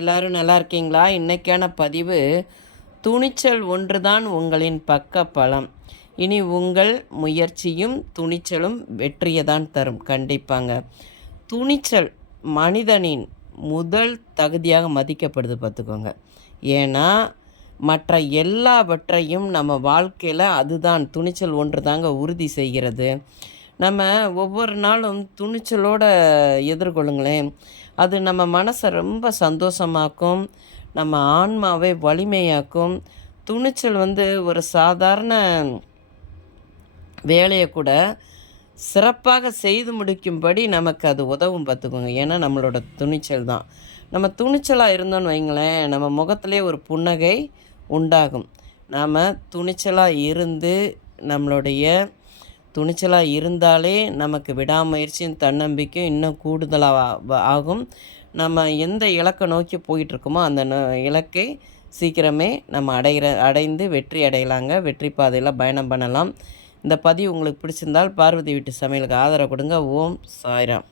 எல்லாரும் நல்லா இருக்கீங்களா? இன்னைக்கான பதிவு, துணிச்சல் ஒன்றுதான் உங்களின் பக்க பலம். இனி உங்கள் முயற்சியும் துணிச்சலும் வெற்றியை தான் தரும். கண்டிப்பாங்க. துணிச்சல் மனிதனின் முதல் தகுதியாக மதிக்கப்படுது பார்த்துக்கோங்க. ஏன்னா மற்ற எல்லாவற்றையும் நம்ம வாழ்க்கையில் அதுதான் துணிச்சல் ஒன்று தாங்க உறுதி செய்கிறது. நம்ம ஒவ்வொரு நாளும் துணிச்சலோடு எதிர்கொள்ளுங்களேன், அது நம்ம மனசை ரொம்ப சந்தோஷமாக்கும், நம்ம ஆன்மாவை வலிமையாக்கும். துணிச்சல் ஒரு சாதாரண வேலையை கூட சிறப்பாக செய்து முடிக்கும்படி நமக்கு அது உதவும் பார்த்துக்கோங்க. ஏன்னா நம்மளோட துணிச்சல் தான். நம்ம துணிச்சலாக இருந்தோன்னு வைங்களேன், நம்ம முகத்திலே ஒரு புன்னகை உண்டாகும். நாம் துணிச்சலாக இருந்து நம்மளுடைய துணிச்சலாக இருந்தாலே நமக்கு விடாமுயற்சியும் தன்னம்பிக்கையும் இன்னும் கூடுதலாக ஆகும். நம்ம எந்த இலக்கை நோக்கி போயிட்டுருக்கோமோ அந்த இலக்கை சீக்கிரமே நம்ம அடைந்து வெற்றி அடையலாங்க. வெற்றி பாதையில் பயணம் பண்ணலாம். இந்த பதிவு உங்களுக்கு பிடிச்சிருந்தால் பார்வதி வீட்டு சமையலுக்கு ஆதரவு கொடுங்க. ஓம் சாய்ராம்.